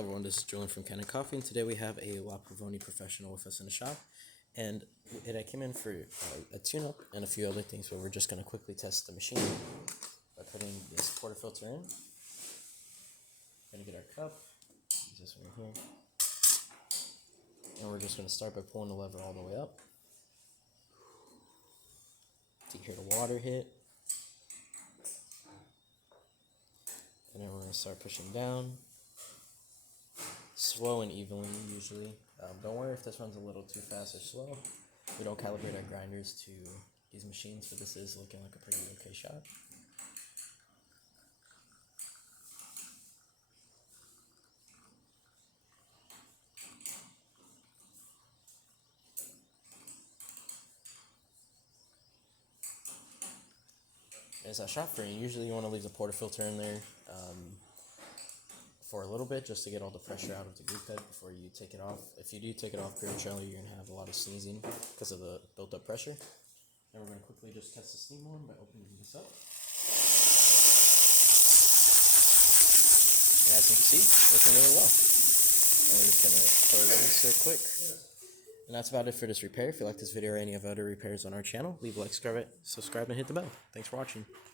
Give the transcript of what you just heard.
Hello everyone, this is Julian from Kanen Coffee, and today we have a Pavoni professional with us in the shop. And I came in for a tune-up and a few other things, but we're just going to quickly test the machine by putting this portafilter in. Going to get our cup, use this one here, and we're just going to start by pulling the lever all the way up to hear the water hit. And then we're going to start pushing down, slow and evenly usually. Don't worry if this runs a little too fast or slow. We don't calibrate our grinders to these machines, but this is looking like a pretty okay shot. As a shot frame, usually you want to leave the portafilter in there for a little bit just to get all the pressure out of the glue head before you take it off. If you do take it off prematurely, you're going to have a lot of sneezing because of the built up pressure. And we're going to quickly just test the steam one by opening this up. And as you can see, working really well. And we're just going to close this real quick. And that's about it for this repair. If you like this video or any of other repairs on our channel, leave a like, subscribe, and hit the bell. Thanks for watching.